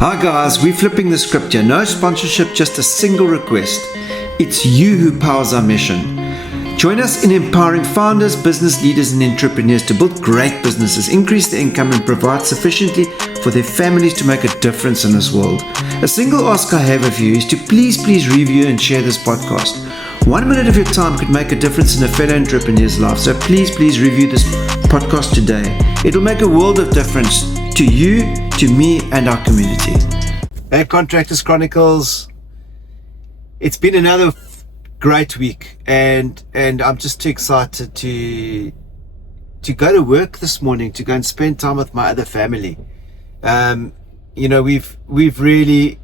Hi guys, we're flipping the script here. No sponsorship, just a single request. It's you who powers our mission. Join us in empowering founders, business leaders and entrepreneurs to build great businesses, increase their income and provide sufficiently for their families to make a difference in this world. A single ask I have of you is to please review and share this podcast. 1 minute of your time could make a difference in a fellow entrepreneur's life, so please review this podcast today. It'll make a world of difference to you, to me and our community. Hey Contractors Chronicles, it's been another great week and I'm just too excited to go to work this morning, to go and spend time with my other family. We've really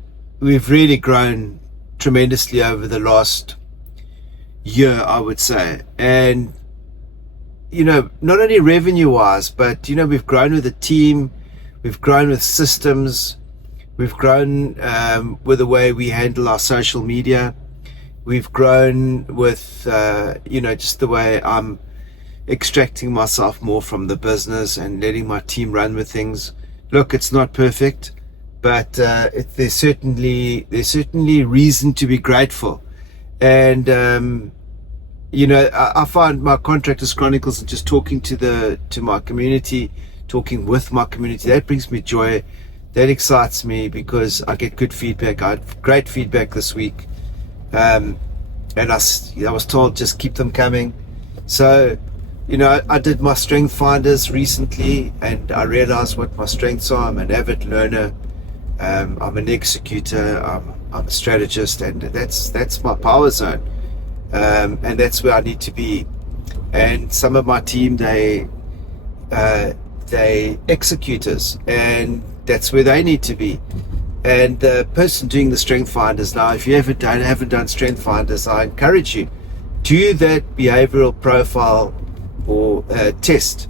grown tremendously over the last year, I would say, and not only revenue wise, but we've grown with a team, we've grown with systems, we've grown with the way we handle our social media, we've grown with just the way I'm extracting myself more from the business and letting my team run with things. Look, it's not perfect, but there's certainly reason to be grateful. And I find my Contractors Chronicles and just talking to my community, talking with my community, that brings me joy, that excites me, because I get good feedback. I had great feedback this week, and I was told just keep them coming. So I did my strength finders recently and I realized what my strengths are. I'm an avid learner, I'm an executor, I'm a strategist, and that's my power zone. And that's where I need to be. And some of my team, they executors, and that's where they need to be. And the person doing the strength finders now, if you haven't done strength finders, I encourage you, do that behavioral profile or test,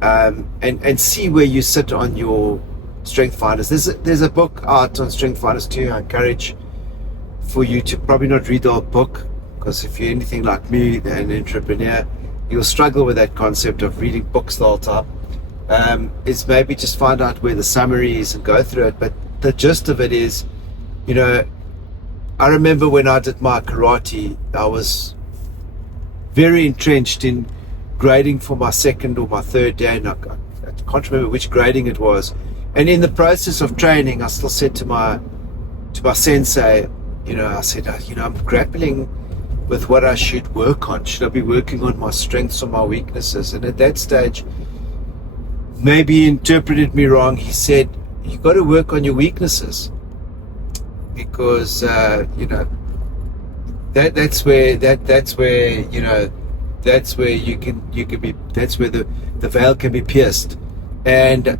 and see where you sit on your strength finders. There's a book out on strength finders too. I encourage for you to probably not read the whole book, because if you're anything like me, an entrepreneur, you'll struggle with that concept of reading books the whole time. Is maybe just find out where the summary is and go through it. But the gist of it is, I remember when I did my karate, I was very entrenched in grading for my second or my third day, and I can't remember which grading it was. And in the process of training, I still said to my sensei, I said, I'm grappling with what I should work on. Should I be working on my strengths or my weaknesses? And at that stage, maybe he interpreted me wrong. He said, you got to work on your weaknesses, because that's where the veil can be pierced. And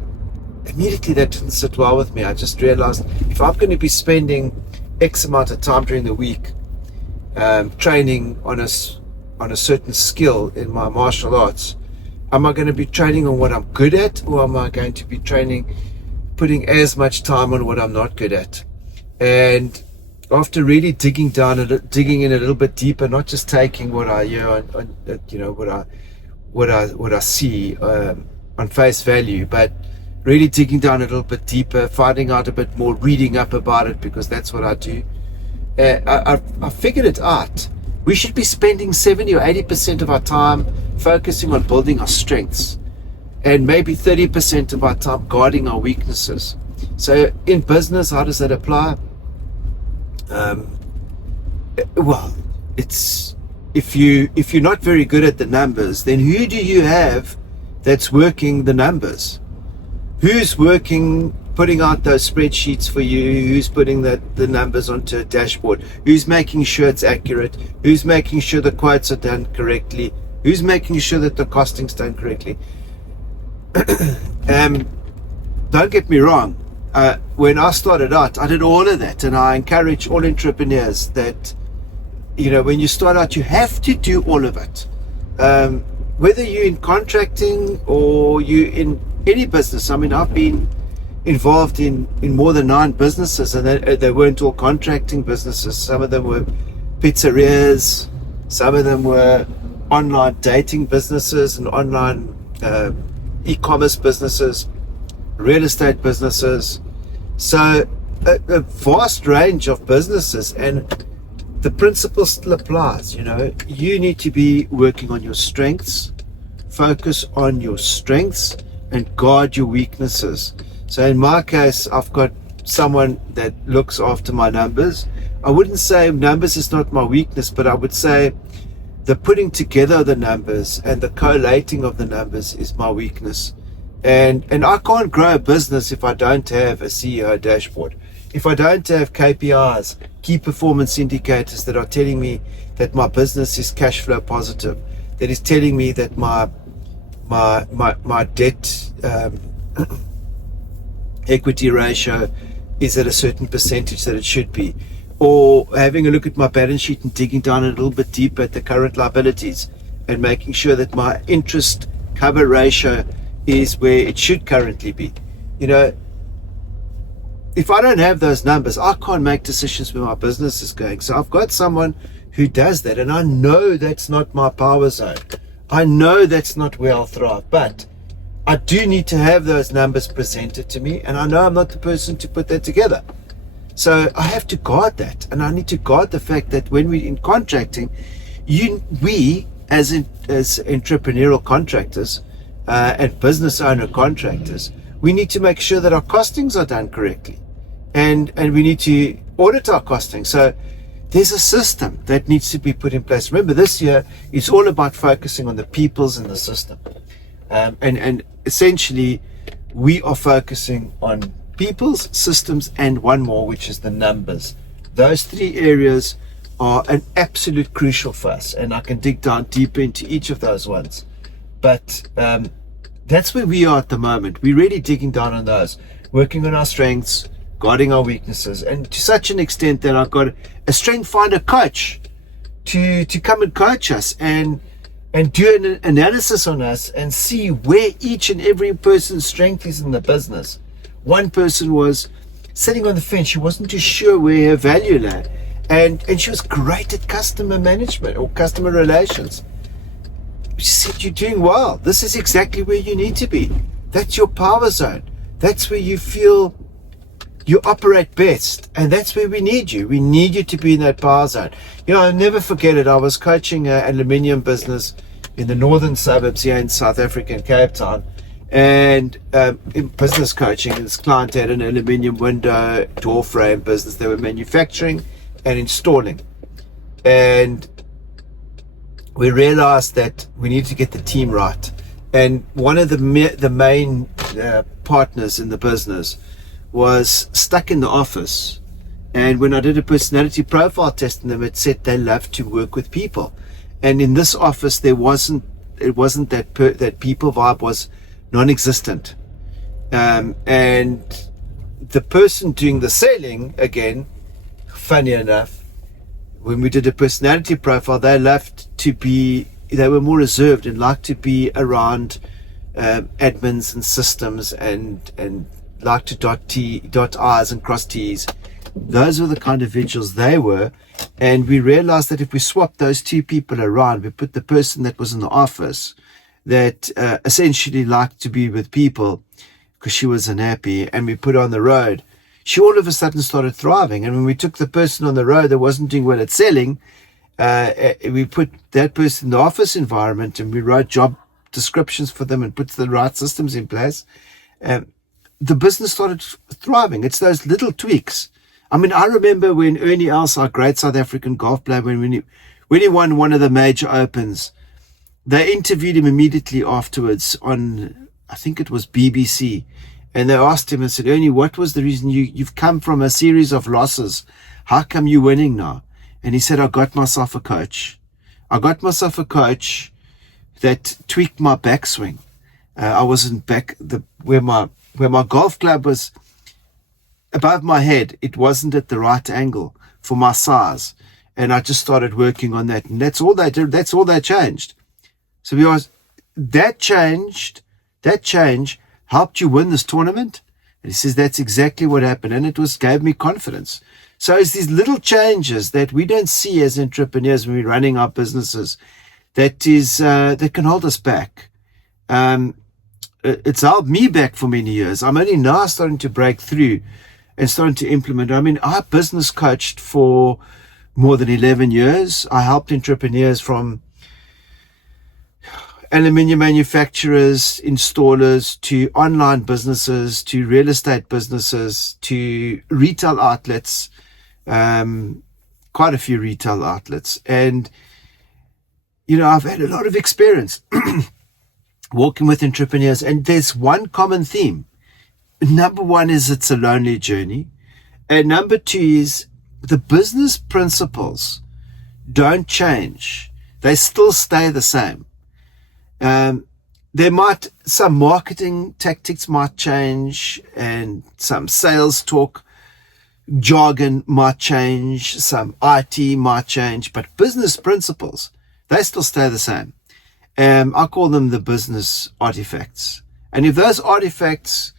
immediately that didn't sit well with me. I just realized, if I'm going to be spending X amount of time during the week training on a certain skill in my martial arts, am I going to be training on what I'm good at, or am I going to be putting as much time on what I'm not good at? And after really digging in a little bit deeper, not just taking what I hear what I see on face value, but really digging down a little bit deeper, finding out a bit more, reading up about it, because that's what I do. I figured it out. We should be spending 70 or 80% of our time focusing on building our strengths, and maybe 30% of our time guarding our weaknesses. So in business, how does that apply? It's if you're not very good at the numbers, then who do you have that's working the numbers? Who's putting out those spreadsheets for you? Who's putting the numbers onto a dashboard? Who's making sure it's accurate? Who's making sure the quotes are done correctly? Who's making sure that the costing's done correctly? Don't get me wrong. When I started out, I did all of that, and I encourage all entrepreneurs that, when you start out, you have to do all of it. Whether you're in contracting or you're in any business. I mean, I've been involved in more than 9 businesses, and they weren't all contracting businesses. Some of them were pizzerias, some of them were online dating businesses and online e-commerce businesses, real estate businesses, So a vast range of businesses, and the principle still applies. You need to be working on your strengths, focus on your strengths, and guard your weaknesses. So in my case, I've got someone that looks after my numbers. I wouldn't say numbers is not my weakness, but I would say the putting together of the numbers and the collating of the numbers is my weakness. And I can't grow a business if I don't have a CEO dashboard, if I don't have KPIs, key performance indicators, that are telling me that my business is cash flow positive, that is telling me that my debt equity ratio is at a certain percentage that it should be, or having a look at my balance sheet and digging down a little bit deeper at the current liabilities and making sure that my interest cover ratio is where it should currently be. If I don't have those numbers, I can't make decisions where my business is going. So I've got someone who does that, and I know that's not my power zone. I know that's not where I'll thrive, but I do need to have those numbers presented to me, and I know I'm not the person to put that together. So I have to guard that, and I need to guard the fact that when we're in contracting, we as entrepreneurial contractors and business owner contractors, we need to make sure that our costings are done correctly, and we need to audit our costing. So there's a system that needs to be put in place. Remember, this year is all about focusing on the peoples and the system, and essentially we are focusing on people's, systems, and one more, which is the numbers. Those three areas are an absolute crucial for us, and I can dig down deeper into each of those ones. But that's where we are at the moment. We're really digging down on those, working on our strengths, guarding our weaknesses, and to such an extent that I've got a strength finder coach to come and coach us and do an analysis on us and see where each and every person's strength is in the business. One person was sitting on the fence. She wasn't too sure where her value lay. And she was great at customer management or customer relations. She said, "You're doing well. This is exactly where you need to be. That's your power zone. That's where you feel you operate best. And that's where we need you. We need you to be in that power zone." I'll never forget it. I was coaching an aluminium business in the northern suburbs here in South Africa, in Cape Town. And in business coaching, this client had an aluminium window door frame business. They were manufacturing and installing, and we realized that we needed to get the team right. And one of the main partners in the business was stuck in the office, and when I did a personality profile test on them, it said they love to work with people. And in this office, it wasn't that people vibe was non-existent, and the person doing the selling, again, funny enough, when we did a personality profile, they were more reserved and liked to be around admins and systems and like to dot I's and cross T's. Those were the kind of individuals they were. And we realized that if we swapped those two people around, we put the person that was in the office that essentially liked to be with people because she was unhappy, and we put her on the road, she all of a sudden started thriving. And when we took the person on the road that wasn't doing well at selling, we put that person in the office environment, and we wrote job descriptions for them and put the right systems in place. The business started thriving. It's those little tweaks. I mean, I remember when Ernie Els, our great South African golf player, when he won one of the major opens, they interviewed him immediately afterwards on, I think it was BBC, and they asked him and said, "Ernie, what was the reason you've come from a series of losses? How come you're winning now?" And he said, "I got myself a coach. I got myself a coach that tweaked my backswing. I wasn't where my golf club was above my head. It wasn't at the right angle for my size. And I just started working on that. And that's all they did. That's all they changed." So that change helped you win this tournament. And he says, that's exactly what happened. And it gave me confidence. So it's these little changes that we don't see as entrepreneurs when we're running our businesses that can hold us back. It's held me back for many years. I'm only now starting to break through and starting to implement. I mean, I business coached for more than 11 years. I helped entrepreneurs from aluminium manufacturers, installers, to online businesses, to real estate businesses, to retail outlets, quite a few retail outlets. And, I've had a lot of experience working with entrepreneurs, and there's one common theme. Number one is it's a lonely journey. And number two is the business principles don't change. They still stay the same. Some marketing tactics might change, and some sales talk jargon might change, some IT might change, but business principles, they still stay the same. I call them the business artifacts. And if those artifacts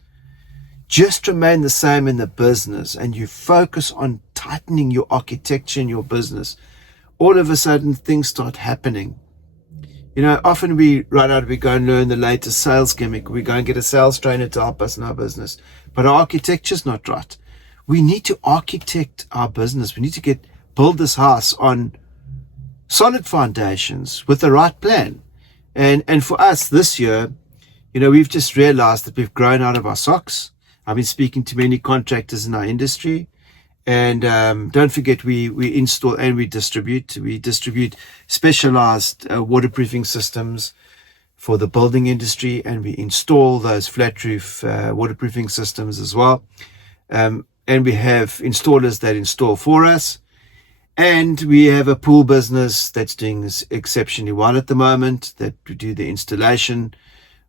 just remain the same in the business, and you focus on tightening your architecture in your business, all of a sudden things start happening. Often we go and learn the latest sales gimmick. We go and get a sales trainer to help us in our business. But our architecture's not right. We need to architect our business. We need to build this house on solid foundations with the right plan. And for us this year, we've just realized that we've grown out of our socks. I've been speaking to many contractors in our industry. And don't forget, we install and we distribute. We distribute specialized waterproofing systems for the building industry, and we install those flat roof waterproofing systems as well. And we have installers that install for us. And we have a pool business that's doing exceptionally well at the moment, that we do the installation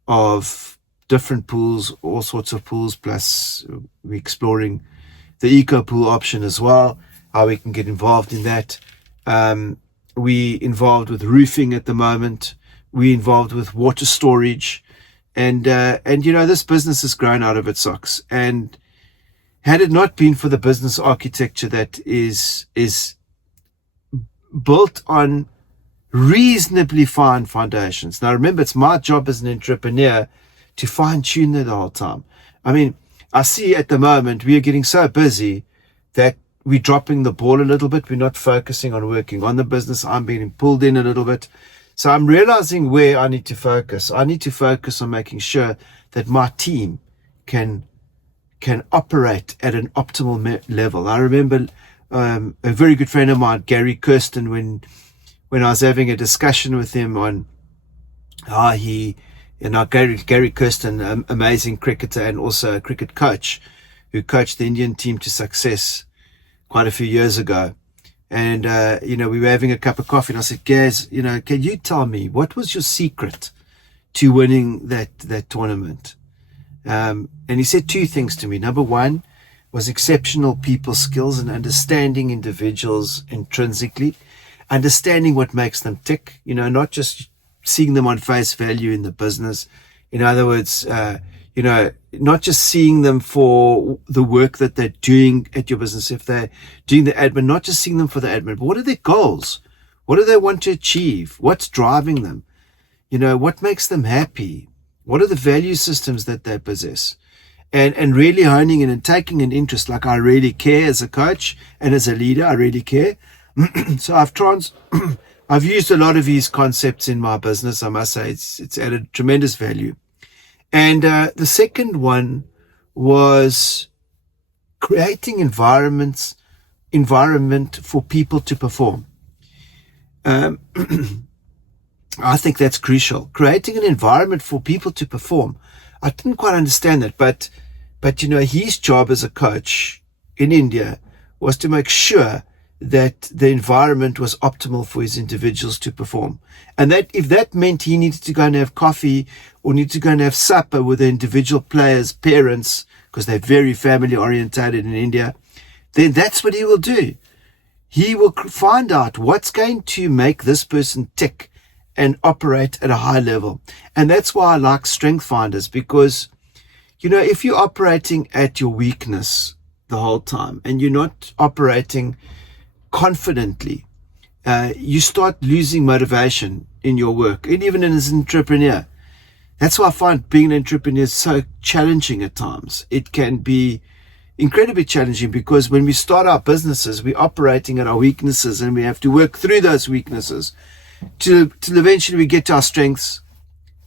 of different pools, all sorts of pools, plus we're exploring the eco pool option as well, how we can get involved in that. We involved with roofing at the moment. We involved with water storage, and this business has grown out of its socks. And had it not been for the business architecture that is built on reasonably fine foundations. Now remember, it's my job as an entrepreneur to fine tune that the whole time. I mean, I see at the moment we are getting so busy that we're dropping the ball a little bit. We're not focusing on working on the business. I'm being pulled in a little bit. So I'm realizing where I need to focus. I need to focus on making sure that my team can operate at an optimal level. I remember a very good friend of mine, Gary Kirsten, when I was having a discussion with him on how Gary Kirsten, amazing cricketer and also a cricket coach who coached the Indian team to success quite a few years ago. And, we were having a cup of coffee, and I said, Gaz, can you tell me what was your secret to winning that tournament? And he said two things to me. Number one was exceptional people skills and understanding individuals intrinsically, understanding what makes them tick, not just seeing them on face value in the business. In other words, not just seeing them for the work that they're doing at your business. If they're doing the admin, not just seeing them for the admin, but what are their goals? What do they want to achieve? What's driving them? What makes them happy? What are the value systems that they possess? And really honing in and taking an interest. Like, I really care as a coach and as a leader, I really care. So I've used a lot of these concepts in my business. I must say it's added tremendous value. And the second one was creating environment for people to perform. I think that's crucial. Creating an environment for people to perform. I didn't quite understand that, but his job as a coach in India was to make sure that the environment was optimal for his individuals to perform. And that if that meant he needed to go and have coffee or needed to go and have supper with the individual players' parents, because they're very family orientated in India, then that's what he will do. He will find out what's going to make this person tick and operate at a high level. And that's why I like strength finders, because, if you're operating at your weakness the whole time and you're not operating confidently, you start losing motivation in your work, and even as an entrepreneur. That's why I find being an entrepreneur is so challenging at times. It can be incredibly challenging, because when we start our businesses, we're operating at our weaknesses, and we have to work through those weaknesses till eventually we get to our strengths.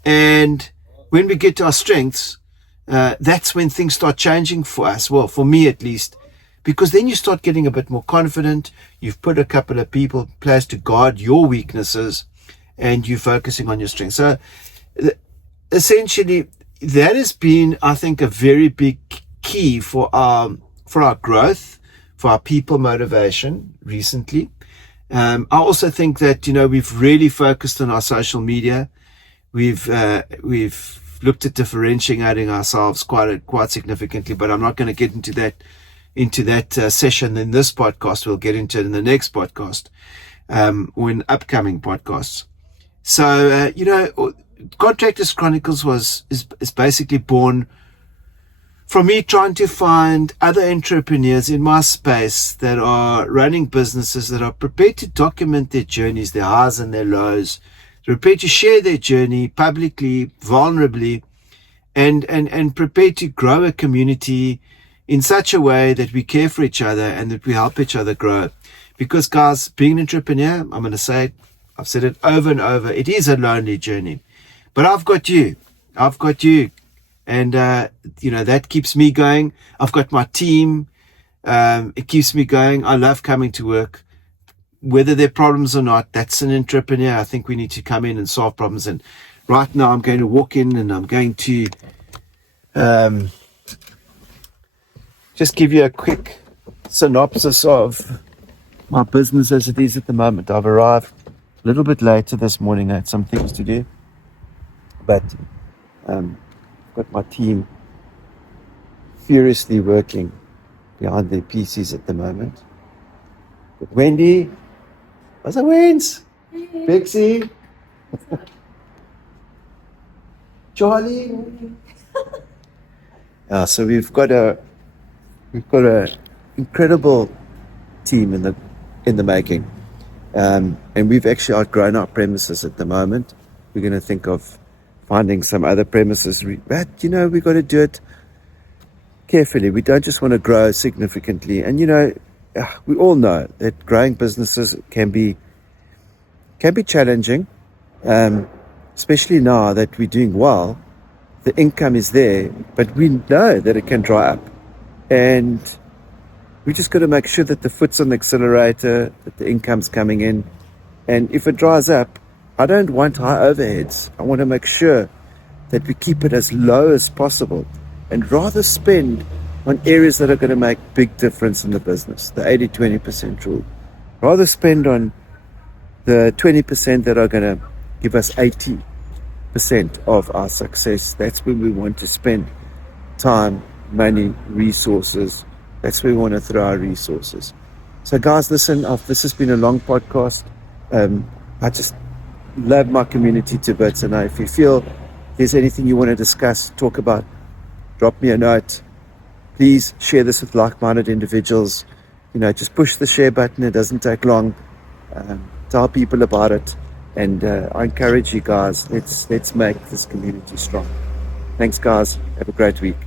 And when we get to our strengths, that's when things start changing for us. Well, for me at least, because then you start getting a bit more confident. You've put a couple of people in place to guard your weaknesses, and you're focusing on your strengths. So essentially, that has been, I think, a very big key for our growth, for our people motivation recently. I also think that, we've really focused on our social media. We've looked at differentiating ourselves quite significantly, but I'm not going to get into that session in this podcast. We'll get into it in the next podcast, or in upcoming podcasts. So, Contractors Chronicles is basically born from me trying to find other entrepreneurs in my space that are running businesses, that are prepared to document their journeys, their highs and their lows, prepared to share their journey publicly, vulnerably, and prepared to grow a community in such a way that we care for each other and that we help each other grow. Because, guys, being an entrepreneur, I'm going to say it, I've said it over and over, it is a lonely journey. But I've got you. And, that keeps me going. I've got my team. It keeps me going. I love coming to work. Whether there are problems or not, that's an entrepreneur. I think we need to come in and solve problems. And right now I'm going to walk in and I'm going to just give you a quick synopsis of my business as it is at the moment. I've arrived a little bit later this morning. I had some things to do. But I've got my team furiously working behind their PCs at the moment. But Wendy, what's the wins? Bixie, Charlie. So we've got a incredible team in the making, and we've actually outgrown our premises at the moment. We're going to think of finding some other premises, but we've got to do it carefully. We don't just want to grow significantly. And we all know that growing businesses can be challenging, especially now that we're doing well. The income is there, but we know that it can dry up, and we just got to make sure that the foot's on the accelerator, that the income's coming in. And if it dries up, I don't want high overheads. I want to make sure that we keep it as low as possible, and rather spend on areas that are going to make big difference in the business, the 80-20% rule. Rather spend on the 20% that are going to give us 80% of our success. That's where we want to spend time, money, resources. That's where we want to throw our resources. So guys, listen, this has been a long podcast. I just love my community to bits, and if you feel there's anything you want to discuss, talk about, drop me a note. Please share this with like-minded individuals. Just push the share button. It doesn't take long. Tell people about it, and I encourage you guys, let's make this community strong. Thanks guys, have a great week.